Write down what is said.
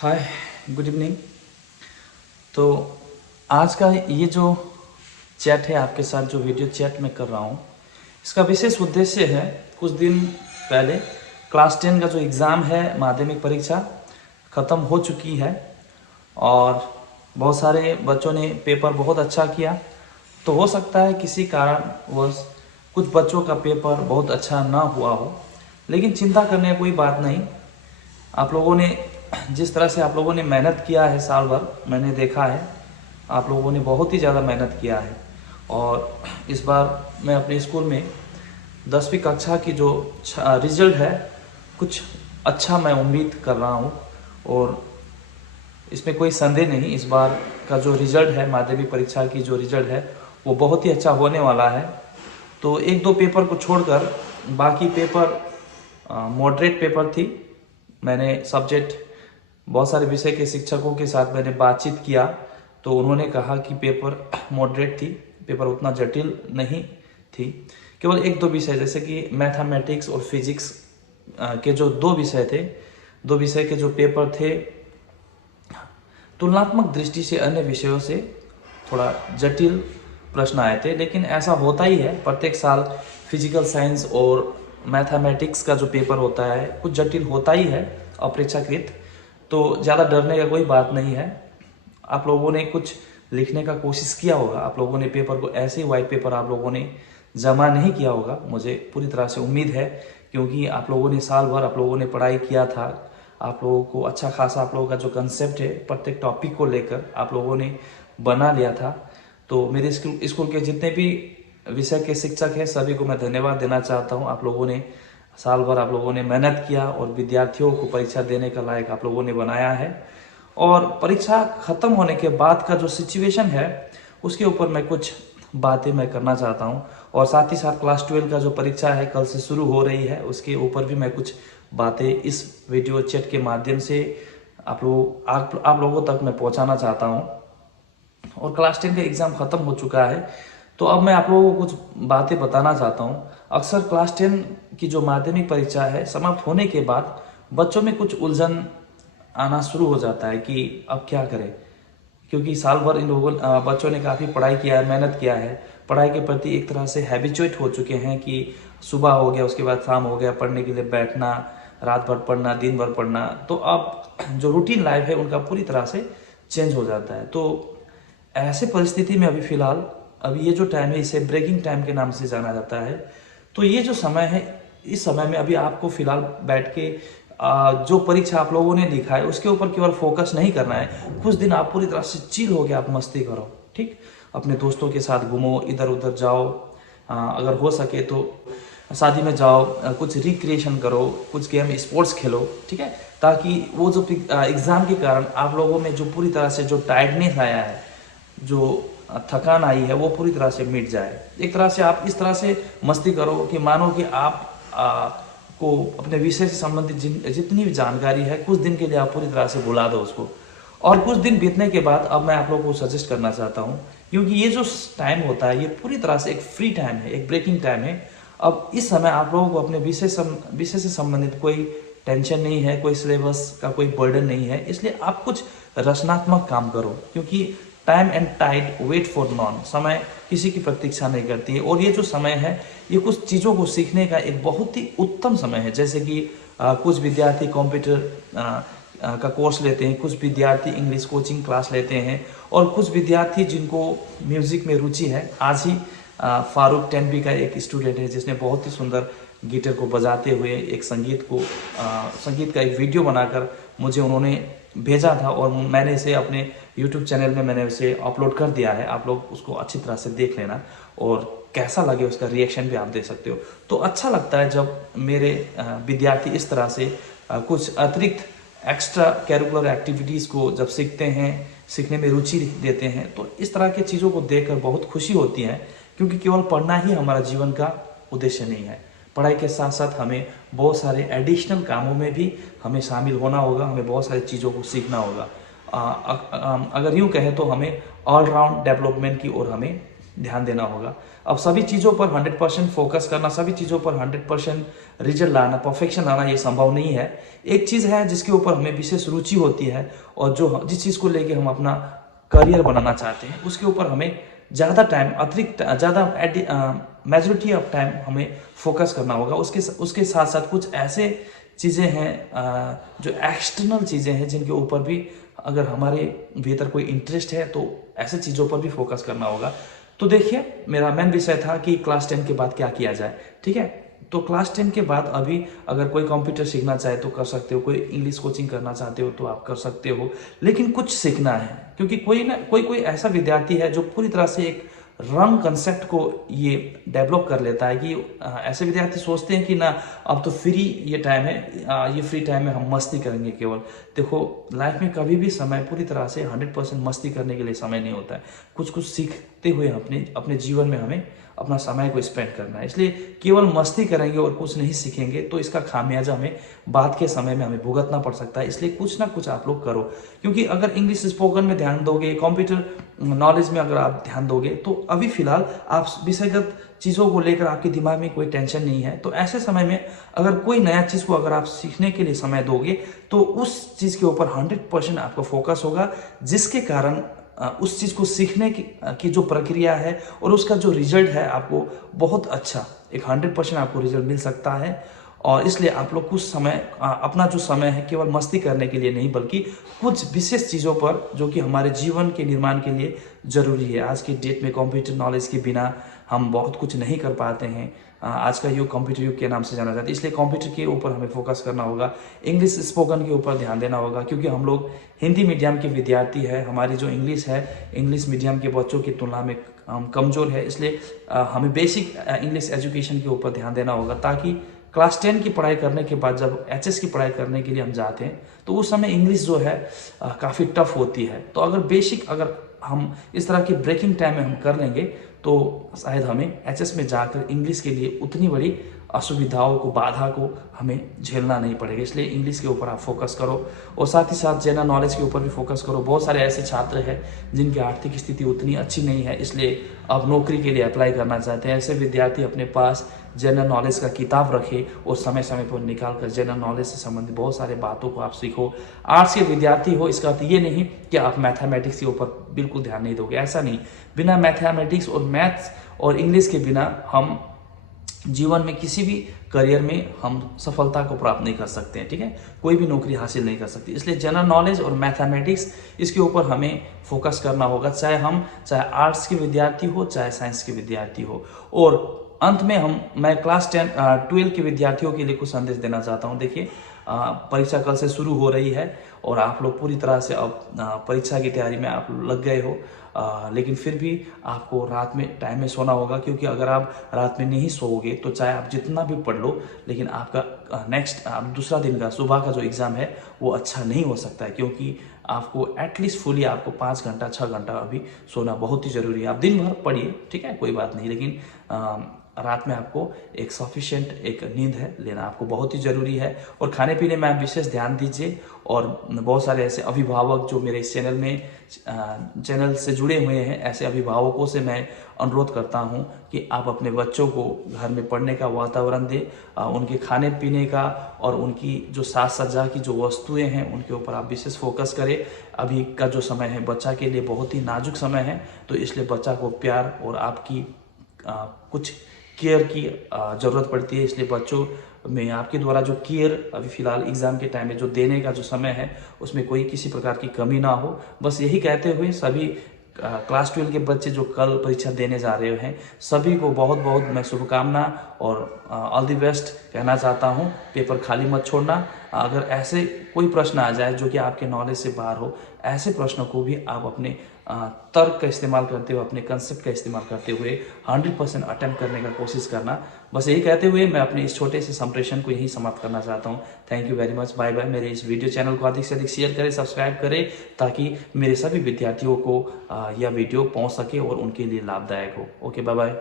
हाय, good evening. तो आज का ये जो चैट है आपके साथ, जो वीडियो चैट मैं कर रहा हूँ, इसका विशेष उद्देश्य है, कुछ दिन पहले क्लास 10 का जो एग्ज़ाम है, माध्यमिक परीक्षा ख़त्म हो चुकी है और बहुत सारे बच्चों ने पेपर बहुत अच्छा किया। तो हो सकता है किसी कारणवश कुछ बच्चों का पेपर बहुत अच्छा ना हुआ हो, लेकिन चिंता करने की कोई बात नहीं। आप लोगों ने जिस तरह से आप लोगों ने मेहनत किया है साल भर, मैंने देखा है आप लोगों ने बहुत ही ज़्यादा मेहनत किया है। और इस बार मैं अपने स्कूल में 10वीं कक्षा की जो रिजल्ट है, कुछ अच्छा मैं उम्मीद कर रहा हूँ। और इसमें कोई संदेह नहीं, इस बार का जो रिजल्ट है, माध्यमिक परीक्षा की जो रिजल्ट है, वो बहुत ही अच्छा होने वाला है। तो एक दो पेपर को छोड़कर बाकी पेपर मॉडरेट पेपर थी। मैंने सब्जेक्ट बहुत सारे विषय के शिक्षकों के साथ मैंने बातचीत किया, तो उन्होंने कहा कि पेपर मॉडरेट थी, पेपर उतना जटिल नहीं थी। केवल एक दो विषय जैसे कि मैथमेटिक्स और फिजिक्स के जो दो विषय थे, दो विषय के जो पेपर थे, तुलनात्मक दृष्टि से अन्य विषयों से थोड़ा जटिल प्रश्न आए थे। लेकिन ऐसा होता ही है, प्रत्येक साल फिजिकल साइंस और मैथमेटिक्स का जो पेपर होता है कुछ जटिल होता ही है अपेक्षाकृत। तो ज़्यादा डरने का कोई बात नहीं है। आप लोगों ने कुछ लिखने का कोशिश किया होगा, आप लोगों ने पेपर को ऐसे ही वाइट पेपर आप लोगों ने जमा नहीं किया होगा, मुझे पूरी तरह से उम्मीद है। क्योंकि आप लोगों ने साल भर आप लोगों ने पढ़ाई किया था, आप लोगों को अच्छा खासा आप लोगों का जो कंसेप्ट है प्रत्येक टॉपिक को लेकर आप लोगों ने बना लिया था। तो मेरे स्कूल के जितने भी विषय के शिक्षक हैं सभी को मैं धन्यवाद देना चाहता हूँ। आप लोगों ने साल भर आप लोगों ने मेहनत किया और विद्यार्थियों को परीक्षा देने का लायक आप लोगों ने बनाया है। और परीक्षा ख़त्म होने के बाद का जो सिचुएशन है उसके ऊपर मैं कुछ बातें मैं करना चाहता हूँ। और साथ ही साथ क्लास 12 का जो परीक्षा है कल से शुरू हो रही है, उसके ऊपर भी मैं कुछ बातें इस वीडियो चैट के माध्यम से आप लोगों तक मैं पहुँचाना चाहता हूँ। और क्लास 10 का एग्ज़ाम ख़त्म हो चुका है, तो अब मैं आप लोगों को कुछ बातें बताना चाहता हूँ। अक्सर क्लास 10 की जो माध्यमिक परीक्षा है समाप्त होने के बाद बच्चों में कुछ उलझन आना शुरू हो जाता है कि अब क्या करें। क्योंकि साल भर इन लोगों बच्चों ने काफ़ी पढ़ाई किया है, मेहनत किया है, पढ़ाई के प्रति एक तरह से हैबिचुएट हो चुके हैं कि सुबह हो गया उसके बाद शाम हो गया, पढ़ने के लिए बैठना, रात भर पढ़ना, दिन भर पढ़ना। तो अब जो रूटीन लाइफ है उनका पूरी तरह से चेंज हो जाता है। तो ऐसे परिस्थिति में अभी फ़िलहाल अभी ये जो टाइम है इसे ब्रेकिंग टाइम के नाम से जाना जाता है। तो ये जो समय है, इस समय में अभी आपको फ़िलहाल बैठ के जो परीक्षा आप लोगों ने लिखा है उसके ऊपर केवल फोकस नहीं करना है। कुछ दिन आप पूरी तरह से चिल हो के आप मस्ती करो, ठीक, अपने दोस्तों के साथ घूमो, इधर उधर जाओ, अगर हो सके तो शादी में जाओ, कुछ रिक्रिएशन करो, कुछ गेम स्पोर्ट्स खेलो, ठीक है, ताकि वो जो एग्ज़ाम के कारण आप लोगों में जो पूरी तरह से जो टायर्डनेस आया है, जो थकान आई है, वो पूरी तरह से मिट जाए। एक तरह से आप इस तरह से मस्ती करो कि मानो कि आप को अपने विषय से संबंधित जितनी भी जानकारी है कुछ दिन के लिए आप पूरी तरह से भुला दो उसको। और कुछ दिन बीतने के बाद अब मैं आप लोगों को सजेस्ट करना चाहता हूँ, क्योंकि ये जो टाइम होता है ये पूरी तरह से एक फ्री टाइम है, एक ब्रेकिंग टाइम है। अब इस समय आप लोगों को अपने विषय से संबंधित कोई टेंशन नहीं है, कोई सिलेबस का कोई बर्डन नहीं है, इसलिए आप कुछ रचनात्मक काम करो। क्योंकि time and tide wait for none, समय किसी की प्रतीक्षा नहीं करती है। और ये जो समय है ये कुछ चीज़ों को सीखने का एक बहुत ही उत्तम समय है। जैसे कि कुछ विद्यार्थी कंप्यूटर का कोर्स लेते हैं, कुछ विद्यार्थी इंग्लिश कोचिंग क्लास लेते हैं, और कुछ विद्यार्थी जिनको म्यूज़िक में रुचि है। आज ही फारूक टेनबी का एक स्टूडेंट है जिसने बहुत ही सुंदर गिटार को बजाते हुए एक संगीत का एक वीडियो बनाकर मुझे उन्होंने भेजा था, और मैंने इसे अपने YouTube चैनल में मैंने उसे अपलोड कर दिया है। आप लोग उसको अच्छी तरह से देख लेना, और कैसा लगे उसका रिएक्शन भी आप दे सकते हो। तो अच्छा लगता है जब मेरे विद्यार्थी इस तरह से कुछ अतिरिक्त एक्स्ट्रा कैरिकुलर एक्टिविटीज़ को जब सीखते हैं, सीखने में रुचि देते हैं, तो इस तरह की चीज़ों को देखकर बहुत खुशी होती है। क्योंकि केवल पढ़ना ही हमारा जीवन का उद्देश्य नहीं है, पढ़ाई के साथ साथ हमें बहुत सारे एडिशनल कामों में भी हमें शामिल होना होगा, हमें बहुत सारी चीज़ों को सीखना होगा। अगर यूँ कहें तो हमें ऑलराउंड डेवलपमेंट की ओर हमें ध्यान देना होगा। अब सभी चीज़ों पर 100% फोकस करना, सभी चीज़ों पर 100% रिजल्ट लाना, परफेक्शन लाना, ये संभव नहीं है। एक चीज़ है जिसके ऊपर हमें विशेष रुचि होती है और जो जिस चीज़ को लेके हम अपना करियर बनाना चाहते हैं उसके ऊपर हमें ज़्यादा टाइम, अतिरिक्त ज़्यादा मेजोरिटी ऑफ टाइम हमें फोकस करना होगा। उसके साथ साथ कुछ ऐसे चीज़ें हैं जो एक्सटर्नल चीज़ें हैं जिनके ऊपर भी अगर हमारे भीतर कोई इंटरेस्ट है तो ऐसे चीज़ों पर भी फोकस करना होगा। तो देखिए, मेरा मेन विषय था कि क्लास 10 के बाद क्या किया जाए, ठीक है। तो क्लास 10 के बाद अभी अगर कोई कंप्यूटर सीखना चाहे तो कर सकते हो, कोई इंग्लिश कोचिंग करना चाहते हो तो आप कर सकते हो, लेकिन कुछ सीखना है, क्योंकि कोई ऐसा विद्यार्थी है जो पूरी तरह से एक रंग कंसेप्ट को ये डेवलप कर लेता है कि ऐसे विद्यार्थी सोचते हैं कि ना अब तो फ्री ये टाइम है, ये फ्री टाइम में हम मस्ती करेंगे केवल। देखो, लाइफ में कभी भी समय पूरी तरह से 100% मस्ती करने के लिए समय नहीं होता है। कुछ कुछ सीखते हुए अपने जीवन में हमें अपना समय को स्पेंड करना है। इसलिए केवल मस्ती करेंगे और कुछ नहीं सीखेंगे तो इसका खामियाजा हमें बाद के समय में हमें भुगतना पड़ सकता है। इसलिए कुछ ना कुछ आप लोग करो, क्योंकि अगर इंग्लिश स्पोकन में ध्यान दोगे, कंप्यूटर नॉलेज में अगर आप ध्यान दोगे, तो अभी फिलहाल आप विषयगत चीज़ों को लेकर आपके दिमाग में कोई टेंशन नहीं है। तो ऐसे समय में अगर कोई नया चीज़ को अगर आप सीखने के लिए समय दोगे तो उस चीज़ के ऊपर 100% आपका फोकस होगा, जिसके कारण उस चीज़ को सीखने की जो प्रक्रिया है और उसका जो रिजल्ट है आपको बहुत अच्छा, एक 100% आपको रिजल्ट मिल सकता है। और इसलिए आप लोग कुछ समय, अपना जो समय है केवल मस्ती करने के लिए नहीं बल्कि कुछ विशेष चीज़ों पर जो कि हमारे जीवन के निर्माण के लिए ज़रूरी है। आज की डेट में कंप्यूटर नॉलेज के बिना हम बहुत कुछ नहीं कर पाते हैं। आज का युग कंप्यूटर युग के नाम से जाना जाता है, इसलिए कंप्यूटर के ऊपर हमें फोकस करना होगा, इंग्लिश स्पोकन के ऊपर ध्यान देना होगा, क्योंकि हम लोग हिंदी मीडियम के विद्यार्थी है। हमारी जो इंग्लिश है, इंग्लिश मीडियम के बच्चों की तुलना में हम कमज़ोर है। इसलिए हमें बेसिक इंग्लिश एजुकेशन के ऊपर ध्यान देना होगा, ताकि क्लास 10 की पढ़ाई करने के बाद जब एचएस की पढ़ाई करने के लिए हम जाते हैं तो उस समय इंग्लिश जो है काफ़ी टफ होती है। तो अगर हम इस तरह की ब्रेकिंग टाइम में हम कर लेंगे तो शायद हमें एचएस में जाकर इंग्लिश के लिए उतनी बड़ी असुविधाओं को, बाधा को हमें झेलना नहीं पड़ेगा। इसलिए इंग्लिश के ऊपर आप फोकस करो और साथ ही साथ जनरल नॉलेज के ऊपर भी फोकस करो। बहुत सारे ऐसे छात्र हैं जिनकी आर्थिक स्थिति उतनी अच्छी नहीं है, इसलिए अब नौकरी के लिए अप्लाई करना चाहते हैं। ऐसे विद्यार्थी अपने पास जनरल नॉलेज का किताब रखे और समय समय पर निकाल कर जनरल नॉलेज से संबंधित बहुत सारे बातों को आप सीखो। आर्ट्स के विद्यार्थी हो, इसका अर्थ ये नहीं कि आप मैथमेटिक्स के ऊपर बिल्कुल ध्यान नहीं दोगे, ऐसा नहीं। बिना मैथमेटिक्स और मैथ्स और इंग्लिश के बिना हम जीवन में किसी भी करियर में हम सफलता को प्राप्त नहीं कर सकते हैं, ठीक है। कोई भी नौकरी हासिल नहीं कर सकती। इसलिए जनरल नॉलेज और मैथमेटिक्स, इसके ऊपर हमें फोकस करना होगा, चाहे आर्ट्स के विद्यार्थी हो, चाहे साइंस के विद्यार्थी हो। और अंत में मैं क्लास 12 के विद्यार्थियों के लिए कुछ संदेश देना चाहता हूँ। देखिए, परीक्षा कल से शुरू हो रही है और आप लोग पूरी तरह से अब परीक्षा की तैयारी में आप लग गए हो, लेकिन फिर भी आपको रात में टाइम में सोना होगा, क्योंकि अगर आप रात में नहीं सोओगे तो चाहे आप जितना भी पढ़ लो, लेकिन आपका दूसरा दिन का सुबह का जो एग्ज़ाम है वो अच्छा नहीं हो सकता है, क्योंकि आपको एटलीस्ट फुली आपको 5 घंटा 6 घंटा अभी सोना बहुत ही ज़रूरी है। आप दिन भर पढ़िए, ठीक है, कोई बात नहीं, लेकिन रात में आपको एक सफिशिएंट एक नींद है लेना आपको बहुत ही ज़रूरी है। और खाने पीने में आप विशेष ध्यान दीजिए। और बहुत सारे ऐसे अभिभावक जो मेरे इस चैनल से जुड़े हुए हैं, ऐसे अभिभावकों से मैं अनुरोध करता हूं कि आप अपने बच्चों को घर में पढ़ने का वातावरण दें, उनके खाने पीने का और उनकी जो साज सज्जा की जो वस्तुएं हैं उनके ऊपर आप विशेष फोकस करें। अभी का जो समय है बच्चा के लिए बहुत ही नाजुक समय है, तो इसलिए बच्चा को प्यार और आपकी कुछ केयर की ज़रूरत पड़ती है। इसलिए बच्चों में आपके द्वारा जो केयर अभी फ़िलहाल एग्ज़ाम के टाइम में जो देने का जो समय है उसमें कोई किसी प्रकार की कमी ना हो। बस यही कहते हुए सभी क्लास 12 के बच्चे जो कल परीक्षा देने जा रहे हैं सभी को बहुत बहुत मैं शुभकामना और ऑल द बेस्ट कहना चाहता हूं। पेपर खाली मत छोड़ना। अगर ऐसे कोई प्रश्न आ जाए जो कि आपके नॉलेज से बाहर हो, ऐसे प्रश्नों को भी आप अपने तर्क का इस्तेमाल करते हुए, अपने कंसेप्ट का इस्तेमाल करते हुए 100% अटेम्प्ट करने का कोशिश करना। बस यही कहते हुए मैं अपने इस छोटे से संप्रेषण को यही समाप्त करना चाहता हूँ। Thank you very much, bye bye. मेरे इस वीडियो चैनल को अधिक से अधिक शेयर करें, सब्सक्राइब करें, ताकि मेरे सभी विद्यार्थियों को यह वीडियो पहुँच सके और उनके लिए लाभदायक हो। Okay, bye bye.